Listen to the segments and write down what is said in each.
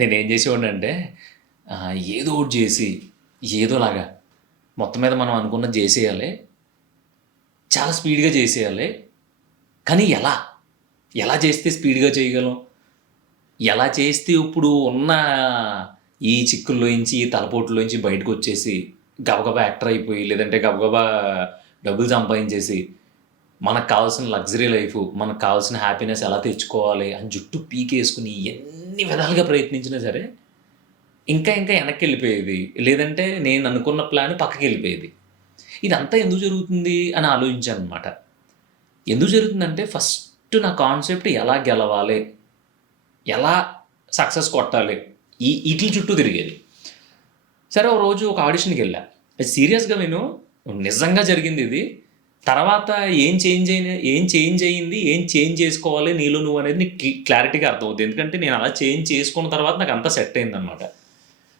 నేనేం చేసేవాడినంటే ఏదో ఒకటి చేసి ఏదోలాగా మొత్తం మీద మనం అనుకున్నది చేసేయాలి, చాలా స్పీడ్గా చేసేయాలి. కానీ ఎలా ఎలా చేస్తే స్పీడ్గా చేయగలం, ఎలా చేస్తే ఇప్పుడు ఉన్న ఈ చిక్కుల్లోంచి ఈ తలపోట్లోంచి బయటకు వచ్చేసి గబగబా యాక్టర్ అయిపోయి, లేదంటే గబగబా డబ్బులు సంపాదించేసి మనకు కావాల్సిన లగ్జరీ లైఫ్, మనకు కావాల్సిన హ్యాపీనెస్ ఎలా తెచ్చుకోవాలి అని జుట్టు పీకేసుకుని ఎన్ని విధాలుగా ప్రయత్నించినా సరే ఇంకా ఇంకా వెనక్కి వెళ్ళిపోయేది, లేదంటే నేను అనుకున్న ప్లాన్ పక్కకి వెళ్ళిపోయేది. ఇదంతా ఎందుకు జరుగుతుంది అని ఆలోచించాను అనమాట. ఎందుకు జరుగుతుందంటే ఫస్ట్ నా కాన్సెప్ట్ ఎలా గెలవాలి, ఎలా సక్సెస్ కొట్టాలి, ఈట్ల చుట్టూ తిరిగేది. సరే ఓ రోజు ఒక ఆడిషన్కి వెళ్ళా. సీరియస్గా నేను నిజంగా జరిగింది ఇది. తర్వాత ఏం చేంజ్ అయ్యింది, ఏం చేంజ్ చేసుకోవాలి నీలో నువ్వు అనేది నీకు క్లారిటీగా అర్థమవుతుంది. ఎందుకంటే నేను అలా చేంజ్ చేసుకున్న తర్వాత నాకు అంతా సెట్ అయిందనమాట.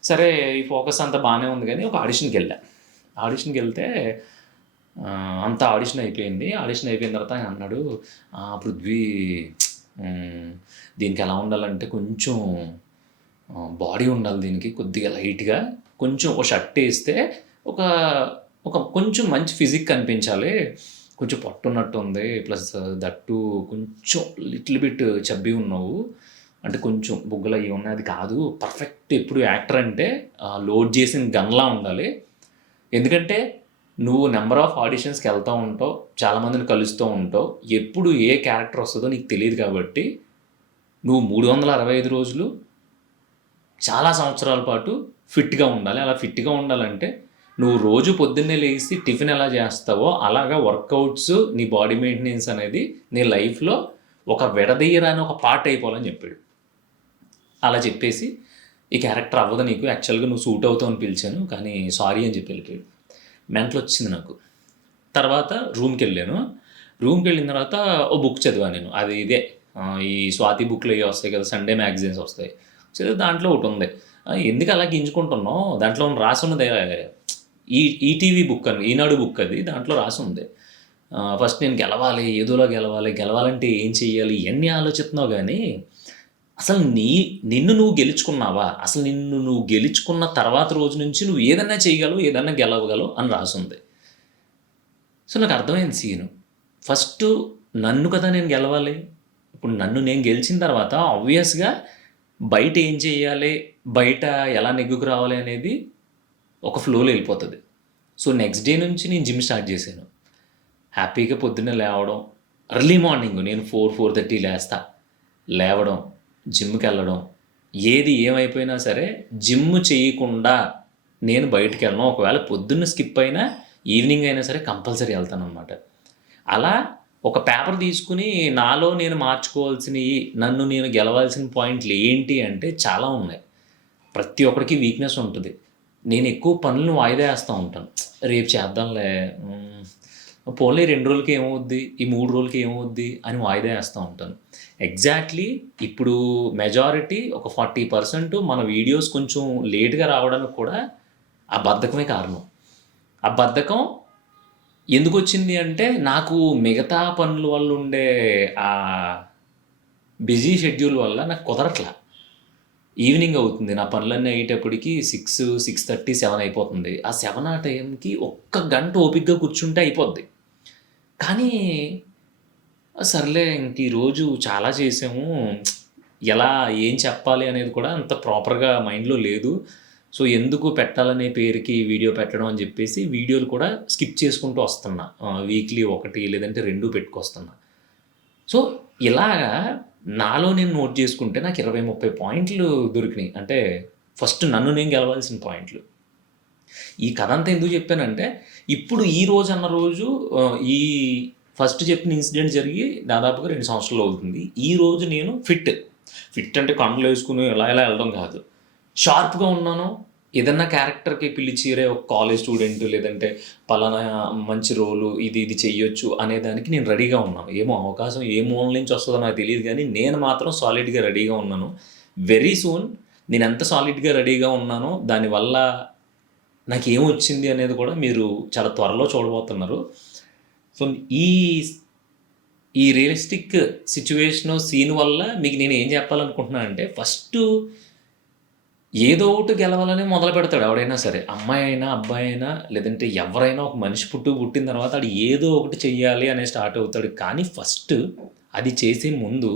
సరే ఈ ఫోకస్ అంతా బాగానే ఉంది కానీ ఒక ఆడిషన్కి వెళ్ళా. ఆడిషన్కి వెళ్తే అంతా ఆడిషన్ అయిపోయింది. ఆడిషన్ అయిపోయిన తర్వాత ఆయన అన్నాడు, పృథ్వీ దీనికి ఎలా ఉండాలంటే కొంచెం బాడీ ఉండాలి, దీనికి కొద్దిగా లైట్గా కొంచెం ఒక షర్ట్ వేస్తే ఒక ఒక కొంచెం మంచి ఫిజిక్ కనిపించాలి, కొంచెం పట్టున్నట్టు ఉంది, ప్లస్ దట్టు కొంచెం లిటిల్ బిట్ చబ్బీ ఉన్నావు, అంటే కొంచెం బుగ్గలు అవి ఉన్నాయి, అది కాదు పర్ఫెక్ట్. ఎప్పుడు యాక్టర్ అంటే లోడ్ చేసిన గన్లా ఉండాలి. ఎందుకంటే నువ్వు నెంబర్ ఆఫ్ ఆడిషన్స్కి వెళ్తూ ఉంటావు, చాలామందిని కలుస్తూ ఉంటావు, ఎప్పుడు ఏ క్యారెక్టర్ వస్తుందో నీకు తెలియదు. కాబట్టి నువ్వు 365 రోజులు చాలా సంవత్సరాల పాటు ఫిట్గా ఉండాలి. అలా ఫిట్గా ఉండాలంటే నువ్వు రోజు పొద్దున్నే లేచి టిఫిన్ ఎలా చేస్తావో అలాగా వర్కౌట్స్, నీ బాడీ మెయింటెనెన్స్ అనేది నీ లైఫ్లో ఒక విడదీయరాని ఒక పార్ట్ అయిపోవాలని చెప్పాడు. అలా చెప్పేసి ఈ క్యారెక్టర్ అవ్వదు నీకు, యాక్చువల్గా నువ్వు సూట్ అవుతావు అని పిలిచాను, కానీ సారీ అని చెప్పి వెళ్ళిపోయాడు. మెంటల్ వచ్చింది నాకు. తర్వాత రూమ్కి వెళ్ళాను. రూమ్కి వెళ్ళిన తర్వాత ఓ బుక్ చదివాను నేను. అది ఇదే ఈ స్వాతి బుక్లు అవి వస్తాయి కదా, సండే మ్యాగజైన్స్ వస్తాయి. చదివి దాంట్లో ఒకటి ఉంది, ఎందుకు అలా గింజుకుంటున్నావు, దాంట్లో రాసి ఉన్నది ఈటీవీ బుక్ అని, ఈనాడు బుక్ అది. దాంట్లో రాసి ఉంది ఫస్ట్ నేను గెలవాలి, ఏదోలా గెలవాలి, గెలవాలంటే ఏం చెయ్యాలి, ఇవన్నీ ఆలోచిస్తున్నావు. కానీ అసలు నిన్ను నువ్వు గెలుచుకున్నావా, అసలు నిన్ను నువ్వు గెలుచుకున్న తర్వాత రోజు నుంచి నువ్వు ఏదన్నా చేయగలవు, ఏదన్నా గెలవగలవు అని రాసుంది. సో నాకు అర్థమైంది సీను. ఫస్ట్ నన్ను కదా నేను గెలవాలి. ఇప్పుడు నన్ను నేను గెలిచిన తర్వాత ఆబ్వియస్గా బయట ఏం చేయాలి, బయట ఎలా నెగ్గుకు రావాలి అనేది ఒక ఫ్లోలో వెళ్ళిపోతుంది. సో నెక్స్ట్ డే నుంచి నేను జిమ్ స్టార్ట్ చేశాను. హ్యాపీగా పొద్దున్నే లేవడం, ఎర్లీ మార్నింగ్ నేను 4-4:30 లేవడం, జిమ్కి వెళ్ళడం, ఏది ఏమైపోయినా సరే జిమ్ చేయకుండా నేను బయటికి వెళ్ళను. ఒకవేళ పొద్దున్న స్కిప్ అయినా ఈవినింగ్ అయినా సరే కంపల్సరీ వెళ్తాను అనమాట. అలా ఒక పేపర్ తీసుకుని నాలో నేను మార్చుకోవాల్సినవి, నన్ను నేను గెలవాల్సిన పాయింట్లు ఏంటి అంటే చాలా ఉన్నాయి. ప్రతి ఒక్కరికి వీక్నెస్ ఉంటుంది. నేను ఎక్కువ పనులను వాయిదా వేస్తూ ఉంటాను. రేపు చేద్దాంలే, పోన్లే 2 రోజులకి ఏమవుద్ది, ఈ 3 రోజులకి ఏమవుద్ది అని వాయిదా వేస్తూ ఉంటాను. ఎగ్జాక్ట్లీ ఇప్పుడు మెజారిటీ ఒక 40% మన వీడియోస్ కొంచెం లేట్గా రావడానికి కూడా ఆ బద్ధకమే కారణం. ఆ బద్ధకం ఎందుకు వచ్చింది అంటే నాకు మిగతా పనుల వల్ల ఉండే ఆ బిజీ షెడ్యూల్ వల్ల నాకు కుదరట్లా. ఈవినింగ్ అవుతుంది, నా పనులన్నీ అయ్యేటప్పటికి 6, 6:30, 7 అయిపోతుంది. ఆ 7 ఆ టైంకి ఒక్క గంట ఓపికగా కూర్చుంటే అయిపోద్ది. కానీ సర్లే ఇంక ఈరోజు చాలా చేసాము, ఎలా ఏం చెప్పాలి అనేది కూడా అంత ప్రాపర్గా మైండ్లో లేదు. సో ఎందుకు పెట్టాలనే పేరుకి వీడియో పెట్టడం అని చెప్పేసి వీడియోలు కూడా స్కిప్ చేసుకుంటూ వస్తున్నా. వీక్లీ 1 లేదంటే 2 పెట్టుకొస్తున్నా. సో ఇలాగా నాలో నేను నోట్ చేసుకుంటే నాకు 20-30 పాయింట్లు దొరికినాయి. అంటే ఫస్ట్ నన్ను నేను గెలవాల్సిన పాయింట్లు. ఈ కథ అంతా ఎందుకు చెప్పానంటే ఇప్పుడు ఈ రోజు అన్న రోజు ఈ ఫస్ట్ చెప్పిన ఇన్సిడెంట్ జరిగి దాదాపుగా 2 సంవత్సరాలు అవుతుంది. ఈ రోజు నేను ఫిట్ అంటే కండలు వేసుకుని ఎలా వెళ్ళడం కాదు, షార్ప్గా ఉన్నాను. ఏదన్నా క్యారెక్టర్కి పిలిచి రే ఒక కాలేజ్ స్టూడెంట్, లేదంటే పలానా మంచి రోలు ఇది చెయ్యొచ్చు అనేదానికి నేను రెడీగా ఉన్నాను. ఏమో అవకాశం ఏ మూల నుంచి వస్తుందో నాకు తెలియదు, కానీ నేను మాత్రం సాలిడ్గా రెడీగా ఉన్నాను. వెరీ సూన్ నేను ఎంత సాలిడ్గా రెడీగా ఉన్నానో దానివల్ల నాకు ఏమొచ్చింది అనేది కూడా మీరు చాలా త్వరలో చూడబోతున్నారు. సో ఈ రియలిస్టిక్ సిచ్యువేషను సీన్ వల్ల మీకు నేను ఏం చెప్పాలనుకుంటున్నానంటే ఫస్ట్ ఏదో ఒకటి గెలవాలని మొదలు పెడతాడు ఎవడైనా సరే. అమ్మాయి అయినా, అబ్బాయి అయినా లేదంటే ఎవరైనా ఒక మనిషి పుట్టిన తర్వాత ఆడు ఏదో ఒకటి చెయ్యాలి అనే స్టార్ట్ అవుతాడు. కానీ ఫస్ట్ అది చేసే ముందు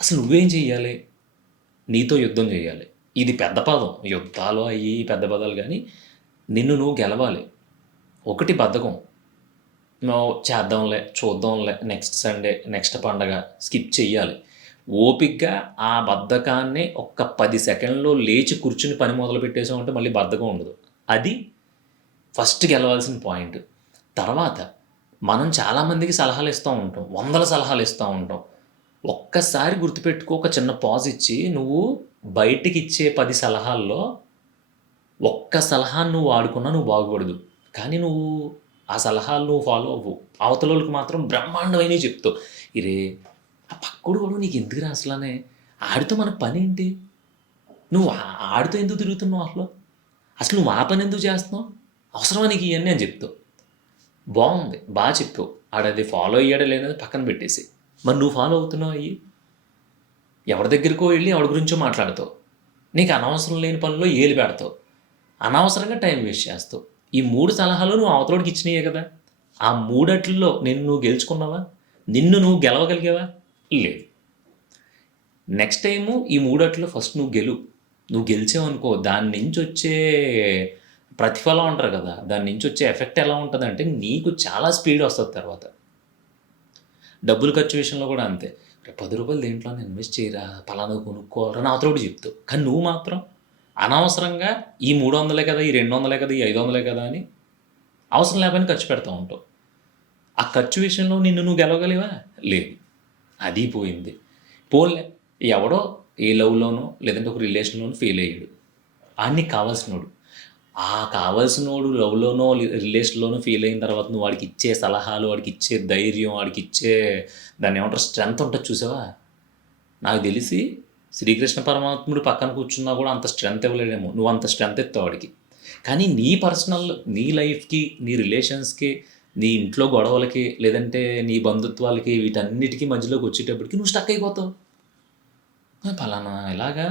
అసలు నువ్వేం చెయ్యాలి? నీతో యుద్ధం చేయాలి. ఇది పెద్ద పదం. యుద్ధాలు అయ్యి పెద్ద పదాలు గానీ, నిన్ను నువ్వు గెలవాలి. ఒకటి బద్ధకం. నువ్వు చేద్దాంలే, చూద్దాంలే, నెక్స్ట్ సండే, నెక్స్ట్ పండగ స్కిప్ చెయ్యాలి. ఓపికగా ఆ బద్ధకాన్ని ఒక్క 10 సెకండ్‌లో లేచి కూర్చొని పని మొదలుపెట్టేసావంటే మళ్ళీ బద్ధకం ఉండదు. అది ఫస్ట్ గెలవాల్సిన పాయింట్. తర్వాత మనం చాలామందికి సలహాలు ఇస్తా ఉంటాం. వందల సలహాలు ఇస్తా ఉంటాం. ఒక్కసారి గుర్తుపెట్టుకో, ఒక చిన్న పాజ్ ఇచ్చి నువ్వు బయటికిచ్చే 10 సలహాల్లో ఒక్క సలహాను నువ్వు వాడుకున్నా నువ్వు బాగుపడదు. కానీ నువ్వు ఆ సలహాలు నువ్వు ఫాలో అవ్వు. అవతలోళ్ళకి మాత్రం బ్రహ్మాండమైనవి చెప్తావు. ఇరే ఆ పక్కోడు కూడా నీకు ఎందుకురా అసలనే, ఆడితో మనకు పనేంటి? నువ్వు ఆడితో ఎందుకు తిరుగుతున్నావు అసలు? అసలు నువ్వు ఆ పని ఎందుకు చేస్తున్నావు? అవసరమా నీకు ఇవన్నీ అని చెప్తావు. బాగుంది, బాగా చెప్పావు. ఆడది ఫాలో అయ్యాడా లేదని పక్కన పెట్టేసి, మరి నువ్వు ఫాలో అవుతున్నావు అయ్యి ఎవరి దగ్గరికో వెళ్ళి ఎవరి గురించో మాట్లాడతావు. నీకు అనవసరం లేని పనుల్లో ఏలు పెడతావు. అనవసరంగా టైం వేస్ట్ చేస్తావు. ఈ 3 సలహాలు నువ్వు అవతలోడికి ఇచ్చినాయే కదా. ఆ మూడట్లో నిన్ను నువ్వు గెలుచుకున్నావా? నిన్ను నువ్వు గెలవగలిగావా? లేదు. నెక్స్ట్ టైము ఈ మూడట్లో ఫస్ట్ నువ్వు నువ్వు గెలిచావనుకో, దాని నుంచి వచ్చే ప్రతిఫలం అంటారు కదా, దాని నుంచి వచ్చే ఎఫెక్ట్ ఎలా ఉంటుందంటే నీకు చాలా స్పీడ్ వస్తుంది తర్వాత. డబ్బులు ఖర్చు విషయంలో కూడా అంతే. ₹10 దేంట్లోనే ఇన్వెస్ట్ చేయరా, పలానా కొనుక్కోరా అని అవతలోడు చెప్తావు. కానీ నువ్వు మాత్రం అనవసరంగా ఈ 300 కదా, ఈ 200 కదా, ఈ 500 కదా అని అవసరం లేకపోయినా ఖర్చు పెడతా ఉంటావు. ఆ ఖర్చు విషయంలో నిన్ను నువ్వు గెలవగలివా? లేదు. అది పోయింది. పోన్లే, ఎవడో ఏ లవ్‌లోనో లేదంటే ఒక రిలేషన్‌లోనో ఫెయిల్ అయ్యాడు. నీకు కావాల్సినోడు. ఆ కావాల్సినోడు లవ్‌లోనో రిలేషన్‌లోనో ఫెయిల్ అయిన తర్వాత నువ్వు వాడికి ఇచ్చే సలహాలు, వాడికి ఇచ్చే ధైర్యం, వాడికి ఇచ్చే దాన్నేమంటారు స్ట్రెంత్ ఉంటది చూసావా? నాకు తెలిసి శ్రీకృష్ణ పరమాత్ముడు పక్కన కూర్చున్నా కూడా అంత స్ట్రెంత్ ఇవ్వలేడేమో. నువ్వు అంత స్ట్రెంత్ ఇస్తావు వాడికి. కానీ నీ పర్సనల్, నీ లైఫ్‌కి, నీ రిలేషన్స్‌కి, నీ ఇంట్లో గొడవలకి, లేదంటే నీ బంధుత్వాలకి, వీటన్నిటికి మధ్యలోకి వచ్చేటప్పటికి నువ్వు స్టక్ అయిపోతావు. పలానా ఇలాగా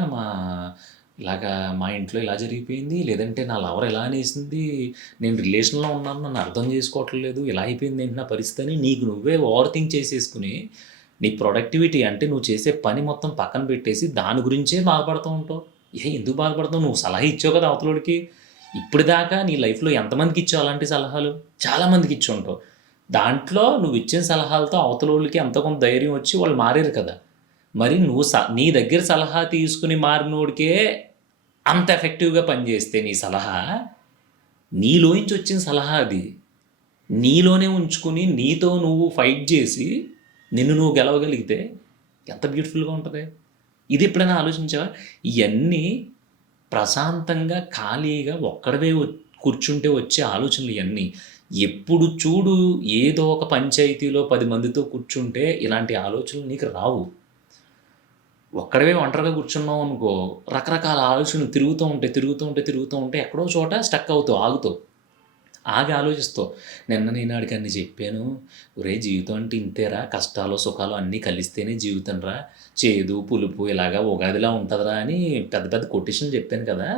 మా ఇంట్లో ఇలా జరిగిపోయింది, లేదంటే నా లవర్ ఇలా అనేసింది, నేను రిలేషన్‌లో ఉన్నాను, నన్ను అర్థం చేసుకోవట్లేదు, ఇలా అయిపోయింది ఏంటి నా పరిస్థితి అని నీకు నువ్వే ఓవర్ థింక్ చేసేసుకుని, నీ ప్రొడక్టివిటీ అంటే నువ్వు చేసే పని మొత్తం పక్కన పెట్టేసి దాని గురించే బాధపడుతూ ఉంటావు. ఎందుకు బాధపడతావు? నువ్వు సలహా ఇచ్చావు కదా అవతలోడికి. ఇప్పటిదాకా నీ లైఫ్‌లో ఎంతమందికి ఇచ్చావు అలాంటి సలహాలు? చాలా మందికి ఇచ్చుంటావు. దాంట్లో నువ్వు ఇచ్చిన సలహాలతో అవతలోళ్ళకి ఎంతో కొంత ధైర్యం వచ్చి వాళ్ళు మారారు కదా. మరి నువ్వు నీ దగ్గర సలహా తీసుకుని మారినోడికే అంత ఎఫెక్టివ్‌గా పనిచేస్తే నీ సలహా, నీలోంచి వచ్చిన సలహా అది. నీలోనే ఉంచుకొని నీతో నువ్వు ఫైట్ చేసి నిన్ను నువ్వు గెలవగలిగితే ఎంత బ్యూటిఫుల్‌గా ఉంటది. ఇది ఎప్పుడైనా ఆలోచించావా? ఇయన్నీ ప్రశాంతంగా, ఖాళీగా ఒక్కడివే కూర్చుంటే వచ్చే ఆలోచనలు ఇయన్నీ. ఎప్పుడు చూడు ఏదో ఒక పంచాయతీలో 10 మందితో కూర్చుంటే ఇలాంటి ఆలోచనలు నీకు రావు. ఒక్కడివే ఒంటరిగా కూర్చున్నావు అనుకో, రకరకాల ఆలోచనలు తిరుగుతూ ఉంటే ఎక్కడో చోట స్టక్ అవుతావు, ఆగుతావు. ఆగి ఆలోచిస్తావు. నిన్న నేను ఆడికి అన్ని చెప్పాను. ఒరేయ్ జీవితం అంటే ఇంతేరా, కష్టాలు, సుఖాలు అన్నీ కలిస్తేనే జీవితం రా. చేదు, పులుపు ఇలాగా ఉగాదిలా ఉంటదిరా అని పెద్ద పెద్ద కొటేషన్లు చెప్పాను కదా.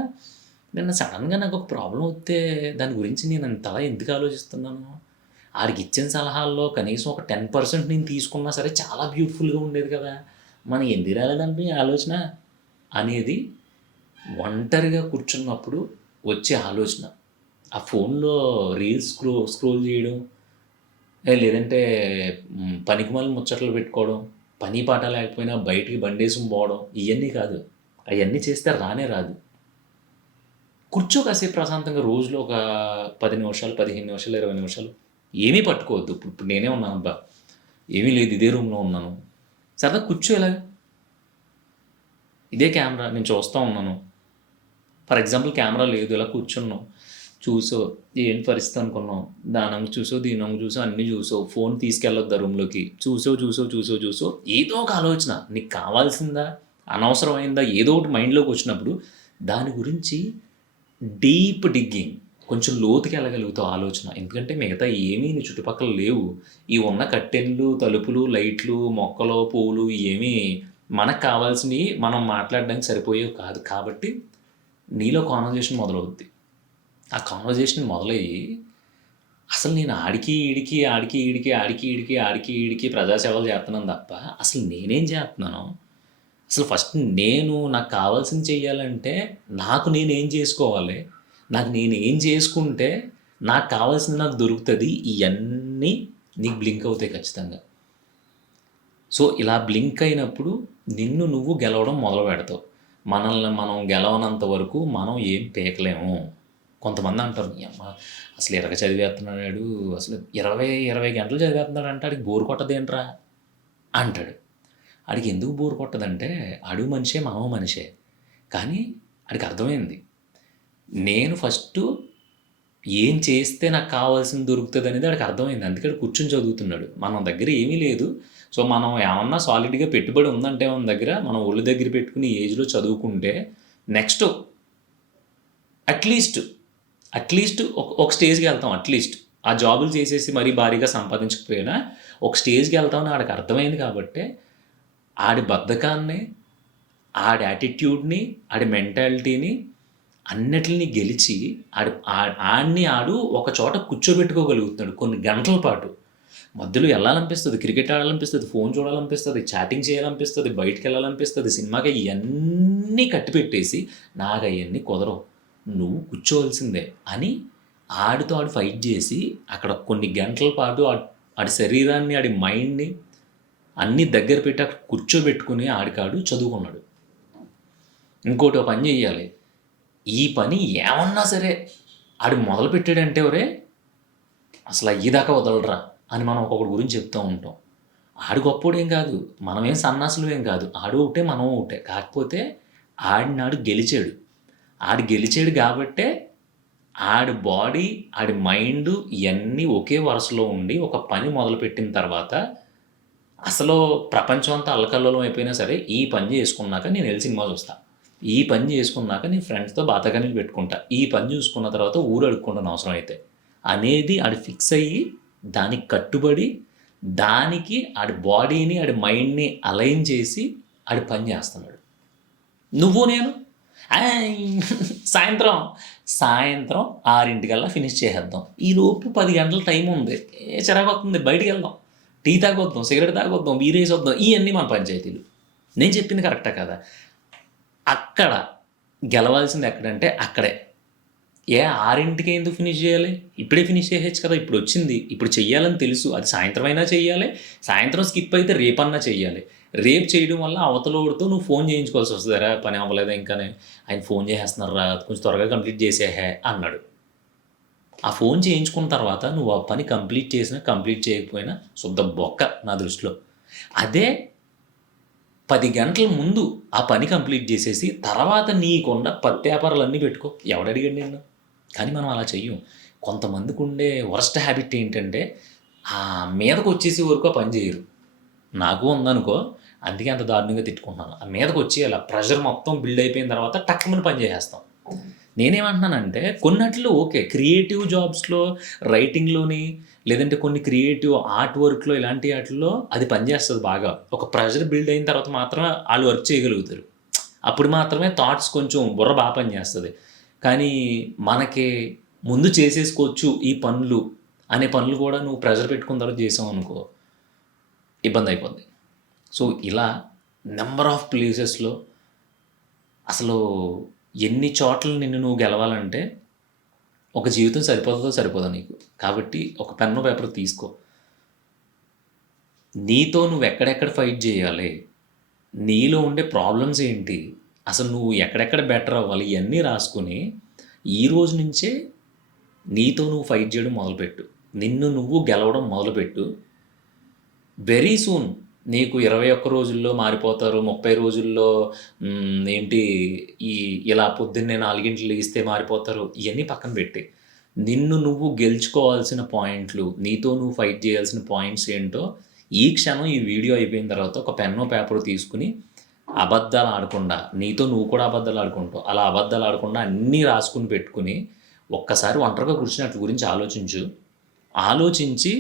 నిన్న సడన్‌గా నాకు ఒక ప్రాబ్లమ్ వస్తే దాని గురించి నేను అంతలా ఎందుకు ఆలోచిస్తున్నాను? ఆడికిచ్చిన సలహాల్లో కనీసం ఒక 10% నేను తీసుకున్నా సరే చాలా బ్యూటిఫుల్‌గా ఉండేది కదా. మనకి ఎందుకు రాలేదండి ఈ ఆలోచన అనేది ఒంటరిగా కూర్చున్నప్పుడు వచ్చే ఆలోచన. ఆ ఫోన్‌లో రీల్స్ స్క్రోల్ చేయడం, లేదంటే పనికిమాలిన ముచ్చట్లు పెట్టుకోవడం, పని పాట లేకపోయినా బయటికి బండేసుకొని పోవడం, ఇయన్నీ కాదు. అయన్నీ చేస్తే రానే రాదు. కూర్చో కాసేపు ప్రశాంతంగా రోజులో ఒక 10 నిమిషాలు, 15 నిమిషాలు, 20 నిమిషాలు ఏమీ పట్టుకోవద్దు. ఇప్పుడు నేనే ఉన్నానబ్బా! ఏమీ లేదు, ఇదే రూమ్‌లో ఉన్నాను. సరదాగా కూర్చో ఇలాగ. ఇదే కెమెరా, నేను చూస్తా ఉన్నాను. ఫర్ ఎగ్జాంపుల్ కెమెరా లేదు, ఇలా కూర్చున్నాం. చూసావు, ఏంటి పరిస్థితి అనుకున్నావు. దానంగా చూసావు, దీనంగా చూసావు, అన్నీ చూసావు. ఫోన్ తీసుకెళ్ళొద్దా రూమ్‌లోకి. చూసావు. ఏదో ఒక ఆలోచన నీకు కావాల్సిందా, అనవసరమైందా ఏదో ఒకటి మైండ్‌లోకి వచ్చినప్పుడు దాని గురించి డీప్ డిగ్గింగ్, కొంచెం లోతుకెళ్ళగలుగుతావు ఆలోచన. ఎందుకంటే మిగతా ఏమీ నీ చుట్టుపక్కల లేవు. ఈ ఉన్న కర్టెన్లు, తలుపులు, లైట్లు, మొక్కలు, పువ్వులు ఏమీ మనకు కావాల్సినవి మనం మాట్లాడడానికి సరిపోయేవి కాదు. కాబట్టి నీలో కాన్వర్జేషన్ మొదలవుద్ది. ఆ కాన్వర్జేషన్ మొదలయ్యి అసలు నేను ఆడికి ఈడికి ఆడికి ఈడికి ఆడికి ఈడికి ఆడికి ఈడికి ప్రజాసేవలు చేస్తున్నాను తప్ప అసలు నేనేం చేస్తున్నాను, అసలు ఫస్ట్ నాకు కావాల్సింది చెయ్యాలంటే నాకు నేనేం చేసుకోవాలి, నాకు నేనేం చేసుకుంటే నాకు కావాల్సింది నాకు దొరుకుతుంది, ఇవన్నీ నీకు బ్లింక్ అవుతాయి ఖచ్చితంగా. సో ఇలా బ్లింక్ అయినప్పుడు నిన్ను నువ్వు గెలవడం మొదలు పెడతావు. మనల్ని మనం గెలవనంత వరకు మనం ఏం పీకలేము. కొంతమంది అంటారు, అమ్మ అసలు ఎరగ చదివేస్తున్నాడు, అసలు 20 గంటలు చదివేస్తున్నాడు అంటే ఆడికి బోర్ కొట్టదేంట్రా అంటాడు. ఆడికి ఎందుకు బోర్ కొట్టదంటే ఆడు మనిషే, మనం మనిషే. కానీ ఆడికి అర్థమైంది, నేను ఫస్టు ఏం చేస్తే నాకు కావాల్సింది దొరుకుతుంది అనేది ఆడికి అర్థమైంది. అందుకే కూర్చొని చదువుతున్నాడు. మన దగ్గర ఏమీ లేదు. సో మనం ఏమన్నా సాలిడ్గా పెట్టుబడి ఉందంటే మన దగ్గర, మనం ఒళ్ళు దగ్గర పెట్టుకుని ఏజ్లో చదువుకుంటే నెక్స్ట్ అట్లీస్ట్ ఒక స్టేజ్కి వెళ్తాం. అట్లీస్ట్ ఆ జాబులు చేసేసి మరీ భారీగా సంపాదించకపోయినా ఒక స్టేజ్కి వెళ్తామని ఆడికి అర్థమైంది. కాబట్టి ఆడి బద్ధకాన్ని, ఆడి యాటిట్యూడ్ని, ఆడి మెంటాలిటీని అన్నిటిని గెలిచి ఆడు ఒక చోట కూర్చోబెట్టుకోగలుగుతున్నాడు కొన్ని గంటల పాటు. మధ్యలో వెళ్ళాలనిపిస్తుంది, క్రికెట్ ఆడాలనిపిస్తుంది, ఫోన్ చూడాలనిపిస్తుంది, చాటింగ్ చేయాలనిపిస్తుంది, బయటికి వెళ్ళాలనిపిస్తుంది, సినిమాకి ఇవన్నీ కట్టిపెట్టేసి నాకు అవన్నీ కుదరవు, నువ్వు కూర్చోవలసిందే అని ఆడితో ఆడు ఫైట్ చేసి అక్కడ కొన్ని గంటల పాటు ఆడి శరీరాన్ని, ఆడి మైండ్ని అన్నీ దగ్గర పెట్టి అక్కడ కూర్చోబెట్టుకుని ఆడికాడు చదువుకున్నాడు. ఇంకోటి పని చెయ్యాలి, ఈ పని ఏమన్నా సరే ఆడు మొదలు పెట్టాడంటే ఒరే అసలు అయ్యేదాకా వదలరా అని మనం ఒక్కొక్కటి గురించి చెప్తూ ఉంటాం. ఆడు గొప్పోడేం కాదు, మనమేం సన్నాసులు ఏం కాదు, ఆడు ఒకటే మనం ఒకటే. కాకపోతే ఆడినాడు గెలిచాడు. ఆడు గెలిచాడు కాబట్టే ఆడి బాడీ, ఆడి మైండ్ ఇవన్నీ ఒకే వరుసలో ఉండి ఒక పని మొదలుపెట్టిన తర్వాత అసలు ప్రపంచం అంతా అల్లకల్లోలం అయిపోయినా సరే ఈ పని చేసుకున్నాక నేను వెళ్ళి సినిమా చూస్తా, ఈ పని చేసుకున్నాక నేను ఫ్రెండ్స్తో బాతకానీలు పెట్టుకుంటా, ఈ పని చూసుకున్న తర్వాత ఊరు అడుక్కుంటాను అవసరం అయితే అనేది ఆడు ఫిక్స్ అయ్యి దానికి కట్టుబడి దానికి ఆడి బాడీని, ఆడి మైండ్ని అలైన్ చేసి ఆడి పని చేస్తున్నాడు. నువ్వు నేను సాయంత్రం 6 ఫినిష్ చేసేద్దాం, ఈలోపు 10 గంటల టైం ఉంది, చిరాకు వస్తుంది, బయటికి వెళ్దాం, టీ తాగొద్దాం, సిగరెట్ తాగొద్దాం, బీరేసి వద్దాం, ఇవన్నీ మన పంచాయతీలు. నేను చెప్పింది కరెక్టా కదా? అక్కడ గెలవాల్సింది ఎక్కడంటే అక్కడే. 6కి ఎందుకు ఫినిష్ చేయాలి, ఇప్పుడే ఫినిష్ చేయవచ్చు కదా, ఇప్పుడు వచ్చింది, ఇప్పుడు చెయ్యాలని తెలుసు, అది సాయంత్రం అయినా చెయ్యాలి, సాయంత్రం స్కిప్ అయితే రేపన్నా చెయ్యాలి. రేపు చేయడం వల్ల అవతలోడితో నువ్వు ఫోన్ చేయించుకోవాల్సి వస్తుందిరా, పని అవ్వలేదా ఇంకానే, ఆయన ఫోన్ చేసేస్తున్నారా, కొంచెం త్వరగా కంప్లీట్ చేసేహే అన్నాడు. ఆ ఫోన్ చేయించుకున్న తర్వాత నువ్వు ఆ పని కంప్లీట్ చేసినా కంప్లీట్ చేయకపోయినా శుద్ధ బొక్క నా దృష్టిలో. అదే 10 గంటల ముందు ఆ పని కంప్లీట్ చేసేసి తర్వాత నీకున్న పత్యాపారాలన్నీ పెట్టుకో, ఎవడడిగాడు నిన్ను? కానీ మనం అలా చెయ్యం. కొంతమందికి ఉండే వర్స్ట్ హ్యాబిట్ ఏంటంటే ఆ మీదకు వచ్చేసే వరకు ఆ పని చేయరు. నాకు ఉందనుకో, అందుకే అంత దారుణంగా తిట్టుకుంటున్నాను. ఆ మీదకి వచ్చేయాలి, ప్రెషర్ మొత్తం బిల్డ్ అయిపోయిన తర్వాత టక్కుమని పని చేసేస్తాం. నేనేమంటున్నానంటే కొన్నిట్లో ఓకే, క్రియేటివ్ జాబ్స్లో, రైటింగ్లోని, లేదంటే కొన్ని క్రియేటివ్ ఆర్ట్ వర్క్లో, ఇలాంటి వాటిల్లో అది పనిచేస్తుంది బాగా. ఒక ప్రెషర్ బిల్డ్ అయిన తర్వాత మాత్రమే వాళ్ళు వర్క్ చేయగలుగుతారు. అప్పుడు మాత్రమే థాట్స్ కొంచెం బుర్ర బాగా పనిచేస్తుంది. కానీ మనకి ముందు చేసేసుకోవచ్చు ఈ పనులు అనే పనులు కూడా నువ్వు ప్రెషర్ పెట్టుకున్న తర్వాత చేసావు అనుకో, ఇబ్బంది అయిపోద్ది. సో ఇలా నెంబర్ ఆఫ్ ప్లేసెస్లో అసలు ఎన్ని చోట్ల నిన్ను నువ్వు గెలవాలంటే ఒక జీవితం సరిపోదా నీకు. కాబట్టి ఒక పెన్ను పేపర్ తీసుకో, నీతో నువ్వు ఎక్కడెక్కడ ఫైట్ చేయాలి, నీలో ఉండే ప్రాబ్లమ్స్ ఏంటి, అసలు నువ్వు ఎక్కడెక్కడ బెటర్ అవ్వాలి, ఇవన్నీ రాసుకుని ఈ రోజు నుంచే నీతో నువ్వు ఫైట్ చేయడం మొదలుపెట్టు, నిన్ను నువ్వు గెలవడం మొదలుపెట్టు. వెరీ సూన్ నీకు 21 రోజుల్లో మారిపోతారు, 30 రోజుల్లో ఏంటి ఇలా పొద్దున్నే 4 లేస్తే మారిపోతారు, ఇవన్నీ పక్కన పెట్టి నిన్ను నువ్వు గెలుచుకోవాల్సిన పాయింట్లు, నీతో నువ్వు ఫైట్ చేయాల్సిన పాయింట్స్ ఏంటో ఈ క్షణం ఈ వీడియో అయిపోయిన తర్వాత ఒక పెన్ను పేపర్ తీసుకుని అబద్ధాలు ఆడకుండా, నీతో నువ్వు కూడా అబద్ధాలు ఆడుకుంటావు, అలా అబద్ధాలు ఆడకుండా అన్నీ రాసుకుని పెట్టుకుని ఒక్కసారి ఒంటరిగా కూర్చున్నట్టు గురించి ఆలోచించి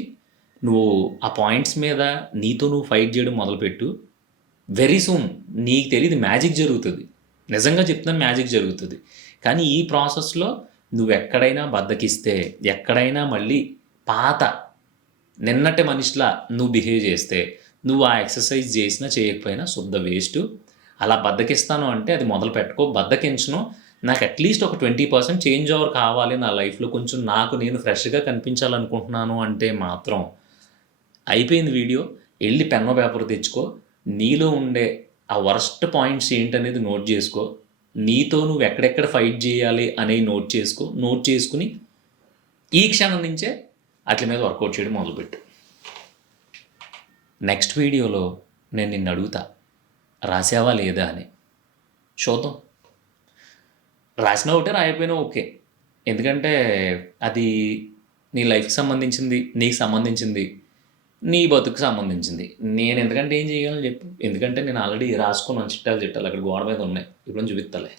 నువ్వు ఆ పాయింట్స్ మీద నీతో నువ్వు ఫైట్ చేయడం మొదలుపెట్టు. వెరీ సూన్ నీకు తెలియదు మ్యాజిక్ జరుగుతుంది. నిజంగా చెప్తున్నాను మ్యాజిక్ జరుగుతుంది. కానీ ఈ ప్రాసెస్‌లో నువ్వెక్కడైనా బద్ధకిస్తే, ఎక్కడైనా మళ్ళీ పాత నిన్నటి మనిషిలా నువ్వు బిహేవ్ చేస్తే, నువ్వు ఆ ఎక్సర్సైజ్ చేసినా చేయకపోయినా శుద్ధ వేస్టు. అలా బద్ధకిస్తాను అంటే అది మొదలు పెట్టుకో. బద్ధకించను. నాకు అట్‌లీస్ట్ ఒక 20% చేంజ్ ఓవర్ కావాలి నా లైఫ్‌లో. కొంచెం నాకు నేను ఫ్రెష్‌గా కనిపించాలనుకుంటున్నాను అంటే మాత్రం అయిపోయింది వీడియో. ఎళ్లి పెన్నో, పేపర్ తెచ్చుకో. నీలో ఉండే ఆ వరస్ట్ పాయింట్స్ ఏంటనేది నోట్ జేసుకో. నీతో నువ్వు ఎక్కడెక్కడ ఫైట్ జేయాలి అనేవి నోట్ చేసుకో. నోట్ చేసుకొని ఈ క్షణం నుంచే ఆట్లి మీద వర్కౌట్ చేయడం మొదలుపెట్టు. నెక్స్ట్ వీడియోలో నేను నిన్ను అడుగుతా, రాసావా లేదా అని. చూద్దాం. రాసినా ఒకటే, రాయకపోయినా ఓకే. ఎందుకంటే అది నీ లైఫ్‌కి సంబంధించింది, నీకు సంబంధించింది, నీ బతుకుకి సంబంధించింది. నేను ఎందుకంటే ఏం చేయగలను చెప్పు? ఎందుకంటే నేను ఆల్రెడీ రాసుకున్నాను చిట్టాలు అక్కడ గోడ మీద ఉన్నాయి. ఇప్పుడు చూపిస్తాలే.